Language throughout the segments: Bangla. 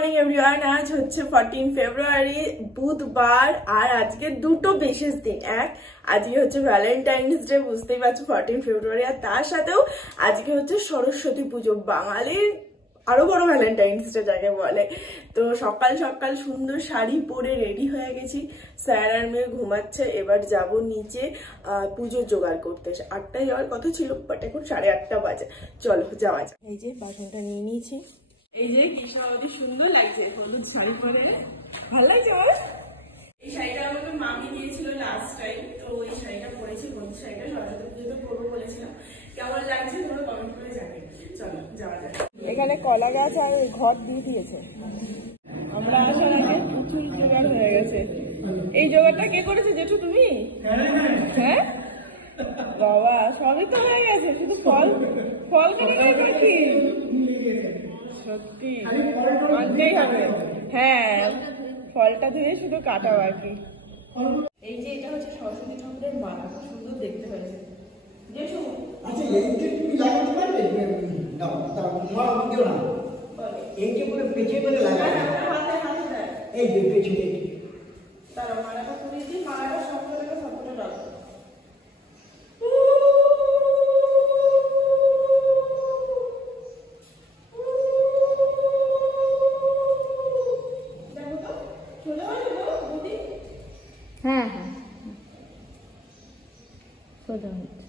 Morning everyone. আজ হচ্ছে 14 ফেব্রুয়ারি বুধবার, আর আজকে দুটো বিশেষ দিন। আজকে হচ্ছে ভ্যালেন্টাইন্স ডে, বুঝতেই পারছো 14 ফেব্রুয়ারি, আর তার সাথেও আজকে হচ্ছে সরস্বতী পুজো, বাঙালির আরো বড় ভ্যালেন্টাইন্স ডে যাকে বলে। তো সকাল সকাল সুন্দর শাড়ি পরে রেডি হয়ে গেছি। স্যার আর মেয়ে ঘুমাচ্ছে, এবার যাব নিচে পুজোর জোগাড় করতে। 8টায় যাওয়ার কথা ছিল, বাট এখন 8:30 বাজে। চলো যাওয়া যাক। এই যে বাসনটা নিয়ে নিয়েছি। এই যে কৃষ্ণাবতী সুন্দর লাগছে হলুদ শাড়ি পরে, ভালো লাগছে আমার। এই শাড়িটা আমাকে মামি দিয়েছিল লাস্ট টাইম, তো ওই শাড়িটা পরেছি। হলুদ শাড়িটা সরস্বতী পুজোতে পরবো বলেছিলাম। কেমন লাগছে তোমরা কমেন্ট করে জানাবে। চলো যাওয়া যাক। এখানে কলা গাছ আর ঘর দিয়ে দিয়েছে। আমরা আসার আগে প্রচুর জোগাড় হয়ে গেছে। এই জোগাড়টা কে করেছে জেঠু, তুমি? হ্যাঁ বাবা, সবই তো হয়ে গেছে, শুধু ফল কেটে গেছে কি? সত্যি আনতেই হবে। হ্যাঁ, ফলটা ধুয়ে শুধু কাটাও আর কি। এই যে এটা হচ্ছে সরস্বতী ঠাকুরের মালা, খুব সুন্দর দেখতে হয়েছে। আচ্ছা, তুমি লাগাতে পারবে? না, তা তোমার দিও না। এই যে পুরো পেঁচে করে লাগাবে। হাতে এই যে পেঁচে তারা মালাটা পুড়িয়ে দিই, মালাটা সবটা রাখবো। হ্যাঁ হ্যাঁ সোজা হচ্ছে।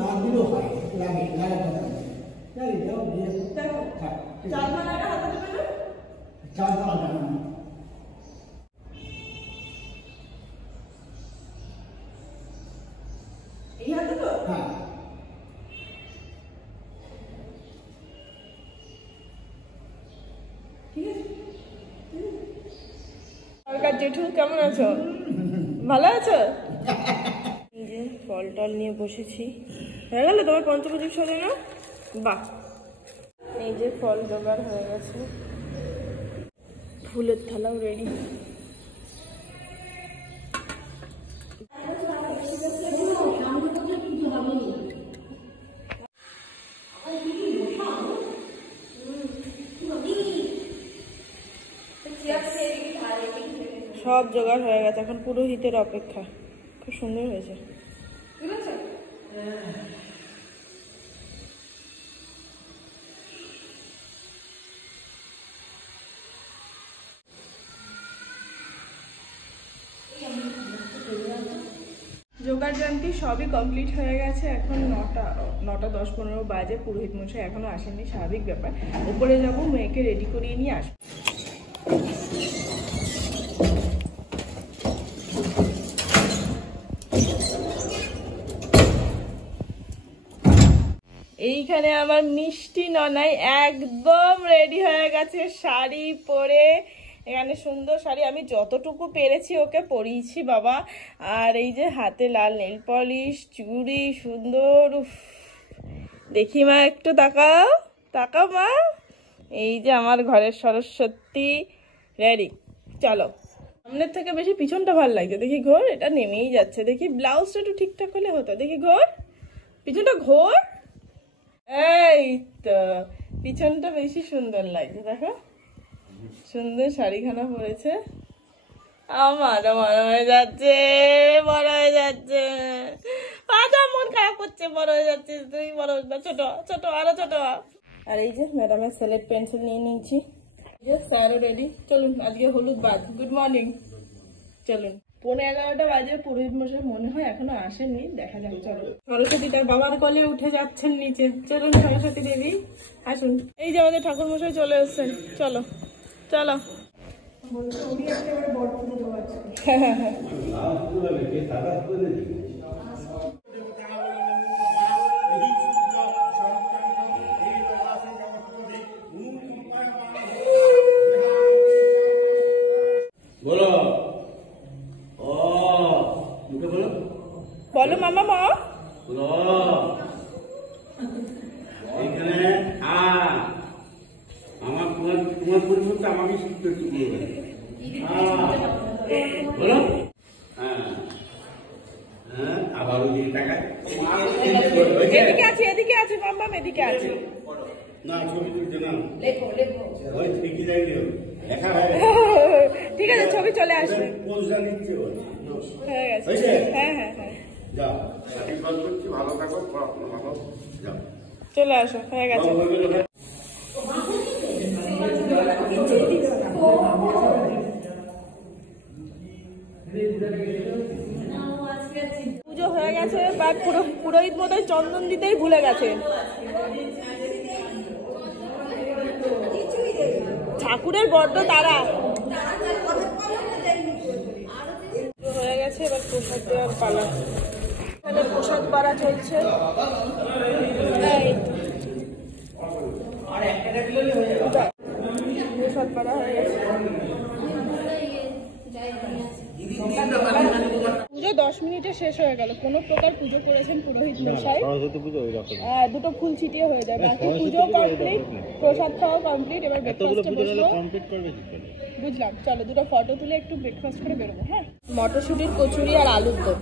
না দিলেও হয়, লাগে লাগাতে পারবে। দেখো চাল মালাটা হাতে দেবে না? চাল মালা এই হাতে তো? হ্যাঁ। সরকার জেঠু কেমন আছো? ভালো আছো? এই যে ফল টল নিয়ে বসেছি। হয়ে গেল তোমার পঞ্চপ্রদীপ সাজানো? বাহ, এই যে ফল জোগাড় হয়ে গেছে, ফুলের থালাও রেডি। সব জোগাড় হয়ে গেছে, এখন পুরোহিতের অপেক্ষা। খুব সুন্দর হয়েছে। জোগাড় জানতি সবই কমপ্লিট হয়ে গেছে। এখন 9টা 10-15 বাজে। পুরোহিত মশাই এখনো আসেননি, স্বাভাবিক ব্যাপার। উপরে যাবো, মেয়েকে রেডি করিয়ে নিয়ে আসবো। এইখানে আমার মিষ্টি ননাই একদম রেডি হয়ে গেছে, শাড়ি পরে। এখানে সুন্দর শাড়ি, আমি যতটুকু পেরেছি ওকে পরিয়েছি বাবা। আর এই যে হাতে লাল নেল পলিশ, চুড়ি সুন্দর। দেখি মা, একটু তাকাও মা। এই যে আমার ঘরের সরস্বতী রেডি। চলো, সামনের থেকে বেশি পিছনটা ভালো লাগছে। দেখি ঘোর, এটা নেমেই যাচ্ছে। দেখি ব্লাউজটা একটু ঠিকঠাক হলে হতো। দেখি ঘোর, পিছনটা ঘোর। এই তো পিছনটা বেশি সুন্দর লাগছে। দেখো সুন্দর শাড়িখানা পরেছে। আমারও বড় হয়ে যাচ্ছে, বড় হয়ে যাচ্ছে। মন খারাপ করছে, বড় হয়ে যাচ্ছে। তুই বড় না, ছোট ছোট, আরো ছোট। আর এই যে ম্যাডামের স্লেট পেন্সিল নিয়ে নিয়েছি। স্যারও রেডি। চলুন, আজকে হলুদ বাদ। Good morning. চলুন, 11:15 বাজে। পুরোহিত মশাই মনে হয় এখনো আসেননি, দেখা যাক। চলো, সরস্বতী তার বাবার কোলে উঠে যাচ্ছেন নিচে। চলুন সরস্বতী দেবী আসুন। এই যে আমাদের ঠাকুর মশাই চলে এসছেন। চলো চলো। বলো মামা। মা তোমার পরিবর্তে আমাকে শিখতে বলো। হ্যাঁ মাম্মাম এদিকে আছে। না ছবি তুলছে না, লেখো লেখো। ওই ঠিকই লাগবে, লেখা হয় ঠিক আছে, ছবি চলে আসবে। পোজটা নিচ্ছে ওই। হয়ে গেছে। হয়েছে? হ্যাঁ হ্যাঁ হ্যাঁ, যাও, আশীর্বাদ করছি, ভালো থাকো, পড়াশোনা ভালো, যাও। চলে আসো, হয়ে গেছে। পুজো হয়ে গেছে, বা পুরোহিত মতোই চন্দন দিতেই ভুলে গেছে। ঠাকুরের বড্ড তারা। হয়ে গেছে, এবার প্রসাদ দেওয়ার পালা। এখানে প্রসাদ পাড়া চলছে। প্রসাদ পাড়া হয়ে গেছে। পুজো 10 মিনিটে শেষ হয়ে গেল। কোনো প্রকার পুজো করেছেন পুরোহিত মশাই। দুটো ফুল ছিটিয়ে হয়ে যাবে। বাকি পুজো কমপ্লিট, প্রসাদ খাওয়া কমপ্লিট। এবার ব্রেকফাস্টে বসবো। বুঝলাম, চলো দুটো ফটো তুলে একটু ব্রেকফাস্ট করে বেরোবো। হ্যাঁ, মটরশুঁটির কচুরি আর আলুর দম।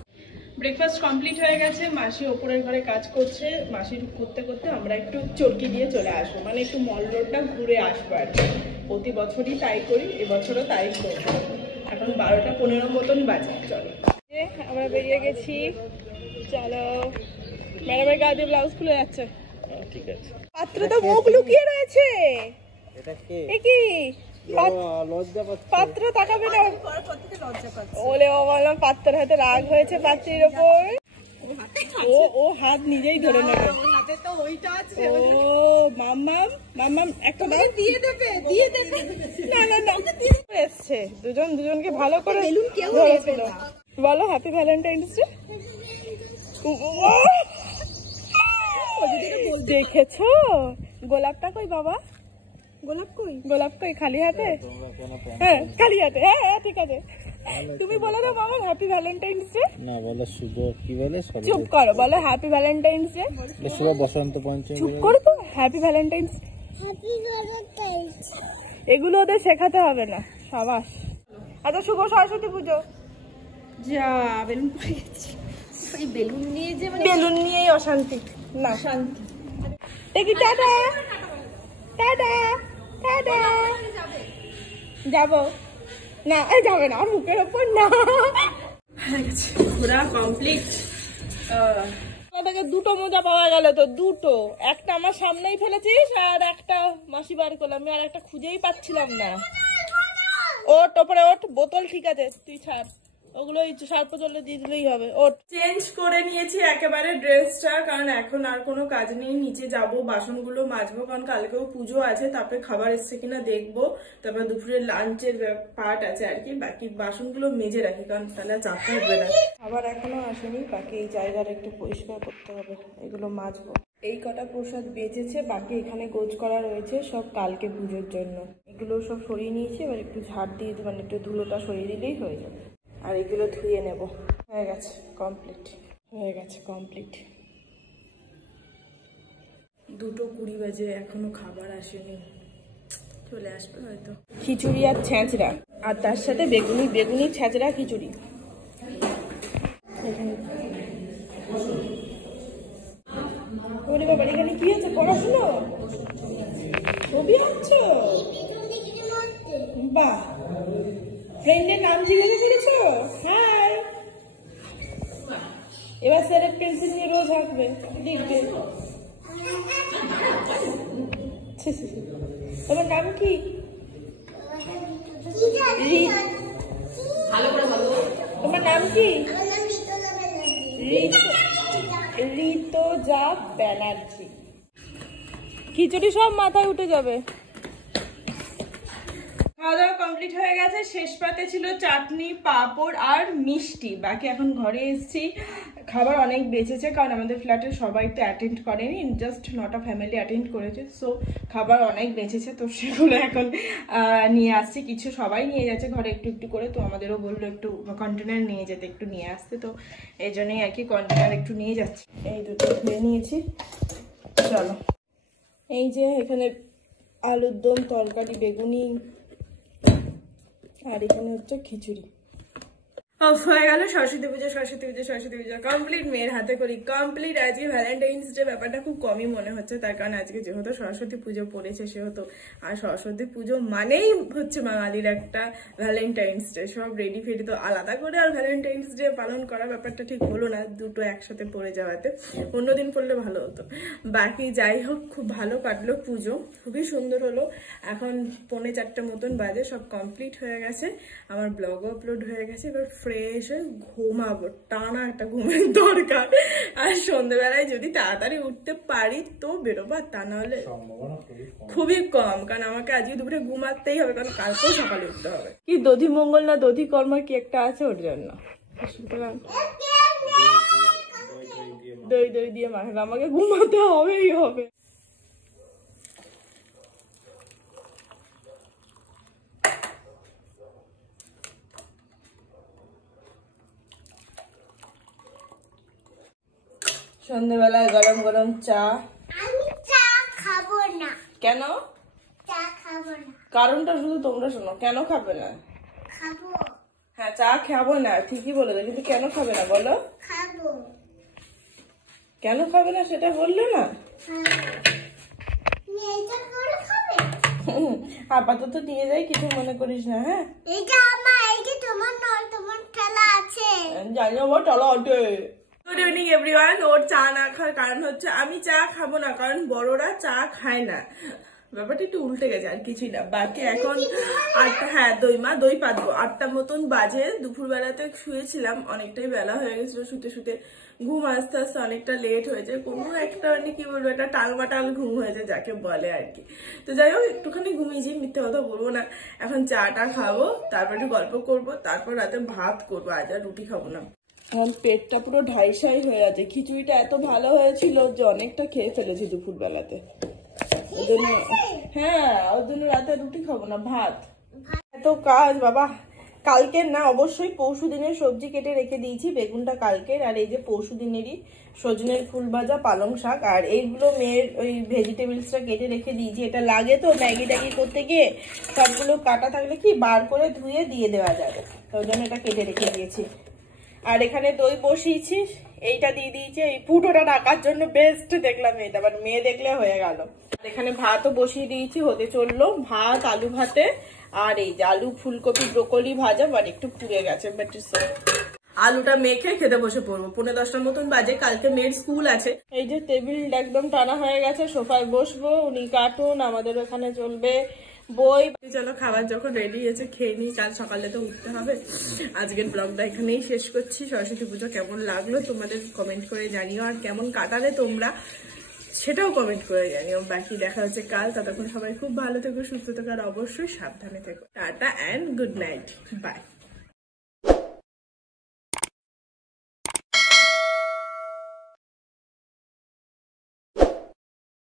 ব্রেকফাস্ট কমপ্লিট হয়ে গেছে। মাসি ওপরের ঘরে কাজ করছে। মাসির করতে করতে আমরা একটু চরকি দিয়ে চলে আসবো, মানে একটু মল রোডটা ঘুরে আসবো আর কি। প্রতি বছরই তাই করি, এবছরও তাই করবো। এখন 12টা 15 মতন বাজে। চলো, আমরা বেরিয়ে গেছি। চলো, ম্যাডামের গা দিয়ে ব্লাউজ খুলে যাচ্ছে। ঠিক আছে, পাত্র তো মুখ লুকিয়ে রয়েছে। এটা কি এ কি লজ্জা পাচ্ছে? পাত্র তাকাবে না। ওলে বাবা, পাত্রের হাতে রাগ হয়েছে পাত্রীর ওপর। ও হাত নিজেই ধরে নেবে। ও মাম্মাম, মাম্মাম একটা দাও। দিয়ে দেবে, দিয়ে দেবে। না না না, এসছে দুজন দুজনকে ভালো করে ধরেছিল। বলো হ্যাপি ভ্যালেন্টাইন্স ডে। দেখেছো গোলাপটা কই বাবা? গোলাপ কই? গোলাপ কই? খালি হাতে? হ্যাঁ খালি হাতে। হ্যাঁ হ্যাঁ ঠিক আছে। তুমি বলে দাও মামা হ্যাপি ভ্যালেন্টাইন্স ডে। না বলে শুভ, কি বলে? চুপ করো, বলো হ্যাপি ভ্যালেন্টাইন্স ডে। শুভ বসন্ত পঞ্চমী। চুপ করো তো, হ্যাপি ভ্যালেন্টাইন্স। এগুলো ওদের শেখাতে হবে না। সাবাস। আচ্ছা, শুভ সরস্বতী পুজো। যা বেলুন পড়ে গেছে। এই বেলুন নিয়ে যে বেলুন নিয়েই অশান্তি। না শান্তি। দেখি টাটা টাটা টাটা। যাবো না, যাবে না, মুখের ওপর না। ঘোরা কমপ্লিট। দুটো মোজা পাওয়া গেল তো, দুটো। একটা আমার সামনেই ফেলেছিস আর একটা মাসি বার করলাম। আমি আর একটা খুঁজেই পাচ্ছিলাম না। ওট ওপরে ওট, বোতল ঠিক আছে, তুই ছাড় ওগুলো। সার্প জলে দিয়ে দিলেই হবে। ওট। চেঞ্জ করে নিয়েছি একেবারে ড্রেসটা, কারণ এখন আর কোনো কাজ নেই। নিচে যাব, বাসনগুলো মাজবো, কারণ কালকেও পুজো আছে। তারপরে খাবার এসছে কিনা দেখবো, তারপর দুপুরে লাঞ্চের পার্ট আছে আর কি। বাকি বাসনগুলো মেজে রাখি, কারণ তাহলে চাপ থাকবে না। খাবার এখনো আসেনি, বাকি এই জায়গাটা একটু পরিষ্কার করতে হবে, এগুলো মাজবো। এই কটা প্রসাদ বেঁচেছে, বাকি এখানে গোছ করা রয়েছে সব কালকে পুজোর জন্য। এগুলো সব সরিয়ে নিয়েছি, এবার একটু ঝাড় দিয়ে মানে একটু ধুলোটা সরিয়ে দিলেই হয়ে যাবে। আর এগুলো ধুয়ে নেব। হয়ে গেছে কমপ্লিট, হয়ে গেছে কমপ্লিট। 2:20 বাজে, এখনো খাবার আসেনি, চলে আসবে হয়তো। খিচুড়ি আর ছ্যাঁচড়া, আর তার সাথে বেগুনি, বেগুনি ছ্যাঁচড়া খিচুড়ি। ওরে বাবা, এখানে কি হচ্ছে? পড়াশুনো? ছবি আঁকছো? বাহ, ফ্রেন্ডের নাম জিজ্ঞাসা করেছো? হাই। এবার স্যারের পেন্সিল নিয়ে রোজ আঁকবে, দেখবে। তোমার নাম কি? তোমার নাম কি? ঋতুজা ব্যানার্জি। খিচুড়ি সব মাথায় উঠে যাবে। খাওয়া দাওয়া কমপ্লিট হয়ে গেছে। শেষ পাতে ছিল চাটনি, পাঁপড় আর মিষ্টি। বাকি এখন ঘরে এসেছি। খাবার অনেক বেঁচেছে, কারণ আমাদের ফ্ল্যাটের সবাই তো অ্যাটেন্ড করেনি, জাস্ট 9টা ফ্যামিলি অ্যাটেন্ড করেছে। সো খাবার অনেক বেঁচেছে, তো সেগুলো এখন নিয়ে আসছি। কিছু সবাই নিয়ে যাচ্ছে ঘরে একটু একটু করে, তো আমাদেরও বললো একটু কন্টেনার নিয়ে যেতে, একটু নিয়ে আসতে। তো এই জন্যই আর কি কন্টেনার একটু নিয়ে যাচ্ছি। এই দুটো ধুয়ে নিয়েছি। চলো, এই যে এখানে আলুর দম, তরকারি, বেগুনি, আর এখানে হচ্ছে খিচুড়ি। হয়ে গেল সরস্বতী পুজো কমপ্লিট, মেয়ের হাতে করি কমপ্লিট। আজকে ভ্যালেন্টাইন্স ডে ব্যাপারটা খুব কমই মনে হচ্ছে, তার কারণ আজকে যেহেতু সরস্বতী পুজো পড়েছে সেহেতু, আর সরস্বতী পুজো মানেই হচ্ছে বাঙালির একটা ভ্যালেন্টাইন্স ডে। সব রেডি ফেডি, তো আলাদা করে আর ভ্যালেন্টাইন্স ডে পালন করা ব্যাপারটা ঠিক হলো না, দুটো একসাথে পড়ে যাওয়াতে। অন্যদিন পড়লে ভালো হতো। বাকি যাই হোক, খুব ভালো কাটলো পুজো, খুবই সুন্দর হলো। এখন 3:45 মতন বাজে, সব কমপ্লিট হয়ে গেছে, আমার ব্লগও আপলোড হয়ে গেছে। এবার ফ্রেশ হয়ে ঘুমাবো, টানা একটা ঘুমের দরকার। আর সন্ধ্যেবেলায় যদি তাড়াতাড়ি উঠতে পারি তো বেরোবো, তা নাহলে খুবই কম, কারণ আমাকে আজকে দুপুরে ঘুমাতেই হবে, কারণ কালকেও সকালে উঠতে হবে। কি দধি মঙ্গল না দধি কর্মা কি একটা আছে ওর জন্য, দই দই দিয়ে মাখাবে, আমাকে ঘুমাতে হবেই হবে। সন্ধ্যেবেলায় গরম গরম চা। আমি চা খাবো না। কেন? চা খাবো না। কারণটা শুধু তোমরা শোনো, কেন খাবে না? খাবো। হ্যাঁ, চা খাবো না ঠিকই বলেছো, কিন্তু কেন খাবে না বলো? খাবো। কেন খাবে না সেটা বললে না। এইটা করে খাবে? আপাতত নিয়ে যাই, কিছু মনে করিস না। হ্যাঁ, এইটা আমার, এইটা তোমার নয়, তোমার খেলা আছে। জানি আমার চলো অটে। Good evening everyone. ওর চা না খাওয়ার কারণ হচ্ছে আমি চা খাবো না, কারণ বড়রা চা খায় না। ব্যাপারটা একটু উল্টে গেছে, আর কিছুই না। বাকি এখন 8টা, হ্যাঁ দই পাতবো। 8টা মতন বাজে। দুপুর বেলাতে শুয়েছিলাম, অনেকটাই বেলা হয়ে গেছিল শুতে শুতে, ঘুম আস্তে আস্তে অনেকটা লেট হয়েছে। কোনো একটা মানে কি বলবো, একটা টালমাটাল ঘুম হয়েছে যাকে বলে আর কি। তো যাই হোক, একটুখানি ঘুমিয়েছি, মিথ্যে কথা বলবো না। এখন চাটা খাবো, তারপর একটু গল্প করবো, তারপর রাতে ভাত করবো। আজ আর রুটি খাবো না। এখন পেটটা পুরো ঢাইসাই হয়ে আছে। খিচুড়িটা এত ভালো হয়েছিল যে অনেকটা খেয়ে ফেলেছি দুপুর বেলাতে, ওই জন্য। হ্যাঁ, ওই জন্য রাতে রুটি খাবো না, ভাত। এত কাজ বাবা। কালকের না, অবশ্যই পরশু দিনের সবজি কেটে রেখে দিয়েছি, বেগুনটা কালকের। আর এই যে পরশু দিনেরই সজনের ফুল ভাজা, পালং শাক, আর এইগুলো মেয়ের ওই ভেজিটেবলসটা কেটে রেখে দিয়েছি। এটা লাগে তো ম্যাগি ট্যাগি করতে গিয়ে, সবগুলো কাটা থাকলে কি বার করে ধুয়ে দিয়ে দেওয়া যাবে, ওই জন্য এটা কেটে রেখে দিয়েছি। আর এখানে দই বসিয়েছি, এইটা দিয়ে দিয়েছি এই ফুটোটা ঢাকার জন্য, বেস্ট দেখলাম এটা, বাট মেয়ে দেখলে হয়ে গেল। এখানে ভাতও বসিয়ে দিয়েছি, হতে চললো। ভাত, আলু ভাতে, আর এই যে আলু ফুলকপি ব্রোকলি ভাজা, বাট একটু পুড়ে গেছে। বাট আলুটা মেখে খেতে বসে পড়বো। 9:45 মতন বাজে, কালকে মেয়ের স্কুল আছে। এই যে টেবিলটা একদম টানা হয়ে গেছে, সোফায় বসবো, উনি কার্টুন, আমাদের ওখানে চলবে বই। চলো খাবার যখন রেডি হয়েছে খেয়ে নিই, কাল সকালে তো উঠতে হবে। আজকের ব্লগটা এখানেই শেষ করছি। সরস্বতী পুজো কেমন লাগলো তোমাদের কমেন্ট করে জানিও, আর কেমন কাটালে তোমরা সেটাও কমেন্ট করে জানিও। বাকি দেখা হচ্ছে কাল, ততক্ষণ সবাই খুব ভালো থেকো, সুস্থ থেকো, আর অবশ্যই সাবধানে থেকো। Tata and good night, by.